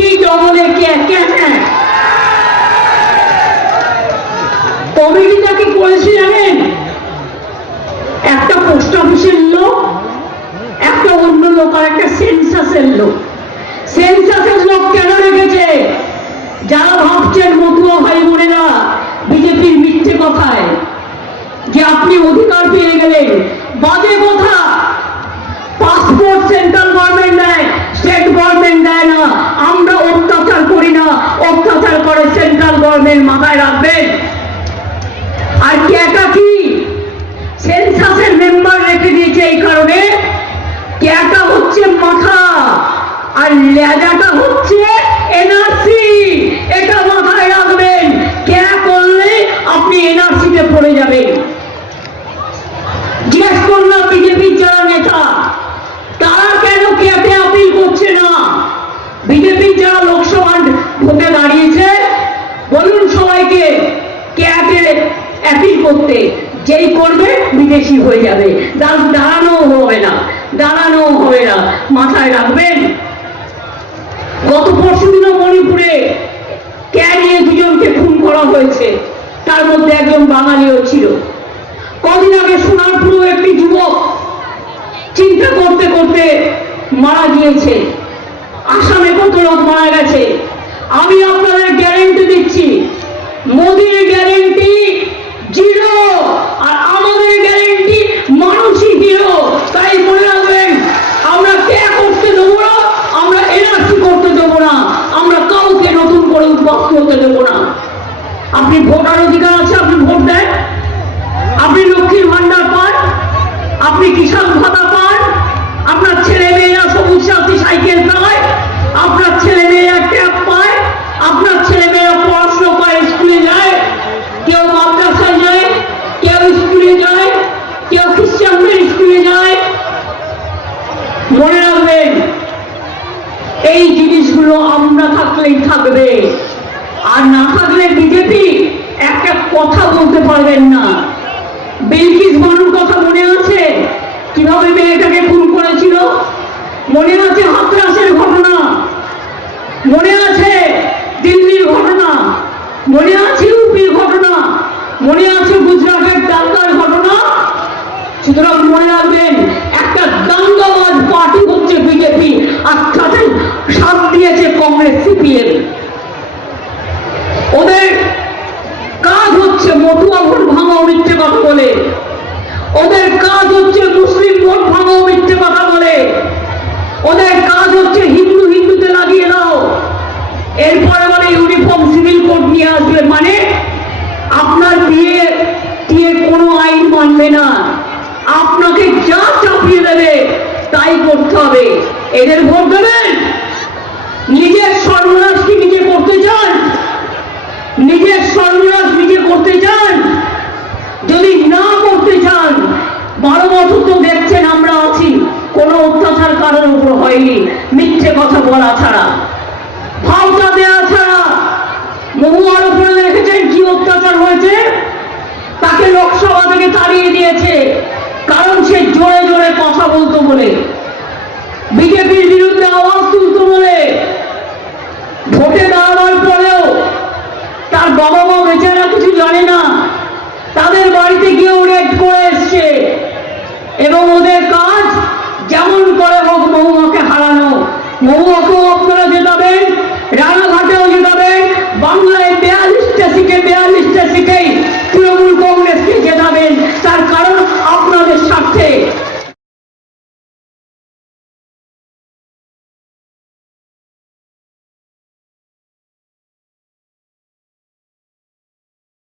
Double A কে কেন কমিটিটা কি করেছে জানেন? একটা পোস্ট অফিসের লোক, একটা অন্য লোক আর একটা সেন্সাসের লোক। সেন্সাসের লোক কেন রেখেছে? যারা ভাবছেন মতুয়া ভাই বোনেরা, বিজেপির মিথ্যে কথায়। যে আপনি অধিকার পেয়ে গেলেন। বাজে কথা। পাসপোর্ট সেন্ট্রাল গভর্নমেন্ট দেয় স্টেট গভর্নমেন্ট দেয় না। অত্যাচার করি সেন্ট্রাল গভর্নমেন্ট মাথায় রাখবেন আর ক্যাটা কি? সেন্সাসের মেম্বার রেখে দিয়েছে এই কারণে। ক্যাটা হচ্ছে মাথা, আর লেজাটা হচ্ছে এনআরসি। এটা মাথায় রাখবেন ক্যা করলে আপনি এনআরসিতে পড়ে যাবেন জিজ্ঞেস করলাম বিজেপির যারা নেতা তারা কেন ক্যাটে আপিল করছে না বিজেপির যারা লোকসভার ভোটে দাঁড়িয়েছে বলুন সবাইকে ক্যাটে অ্যাপিল করতে, যেই করবে বিদেশি হয়ে যাবে। দাঁড়ানো হবে না দাঁড়ানো হবে না। মাথায় রাখবেন, গত পরশু দিনও মণিপুরে ক্যা নিয়ে দুজনকে খুন করা হয়েছে। তার মধ্যে একজন বাঙালিও ছিল। কদিন আগে সোনারপুরও একটি যুবক চিন্তা করতে করতে মারা গিয়েছে। আসামে কত লোক মারা গেছে। আমি আপনাদের গ্যারেন্টি দিচ্ছি, মোদির গ্যারেন্টি জিরো আর আমাদের গ্যারেন্টি মানুষই হিরো তাই মনে রাখবেন আমরা কে করতে দেবো না আমরা এনআরসি করতে দেবো না আমরা কাউকে নতুন করে উদ্বাস্ত হতে দেবো না আপনি ভোটার অধিকার আছে, আপনি ভোট দেন। আপনি লক্ষ্মীর ভান্ডার পান, আপনি কিষাণ ভাতা পান, আপনার ছেলে মেয়েরা সবুজ সাথী সাইকেল পায় আপনার ছেলে মেয়েরা ট্যাব পায়, আপনার ছেলে মেয়েরা পড়াশোনা পায় স্কুলে যায়। কেউ মাদ্রাসায় যায়, কেউ স্কুলে যায়, কেউ খ্রিস্টানদের স্কুলে যায়। মনে রাখবেন, এই জিনিসগুলো আমরা থাকলেই থাকবে, আর না থাকলে বিজেপি একটা কথা বলতে পারবেন না। বিলকিস বানুর কথা মনে আছে? কীভাবে মেয়েটাকে খুন করেছিল মনে আছে হাতরাসের ঘটনা মনে আছে দিল্লির ঘটনা মনে আছে ইউপির ঘটনা মনে আছে গুজরাটের দাঙ্গার ঘটনা সুতরাং মনে রাখবেন একটা দাঙ্গাবাজ পার্টি হচ্ছে বিজেপি আর তাতে সাথ দিয়েছে কংগ্রেস সিপিএম ওদের কাজ হচ্ছে মতুয়া ভোট ভাঙাও মিথ্যে কথা বলে ওদের কাজ হচ্ছে মুসলিম ভোট ভাঙাও মিথ্যে কথা বলে ওদের কাজ হচ্ছে হিন্দু হিন্দুতে লাগিয়ে দাও এরপরে বলে ইউনিফর্ম সিভিল কোড নিয়ে আসবে মানে আপনার বিয়ে দিয়ে কোনো আইন মানবে না। আপনাকে যা চাপিয়ে দেবে, তাই করতে হবে। এদের ভোট দেবেন? নিজের সর্বনাশ কি নিজে করতে চান? নিজের সর্বনাশ নিজে করতে চান? যদি না করতে চান, বারো বছর তো দেখছেন আমরা আছি। কোনো অত্যাচার কারোর উপর হয়নি। মিথ্যে কথা বলা ছাড়া। ভাবটা দেওয়া ছাড়া মহুয়ার উপরে দেখেছেন কি অত্যাচার হয়েছে তাকে থেকে তাড়িয়ে দিয়েছে। কারণ সে জোরে জোরে কথা বলতো বলে। বিজেপির বিরুদ্ধে আওয়াজ তুলতো বলে।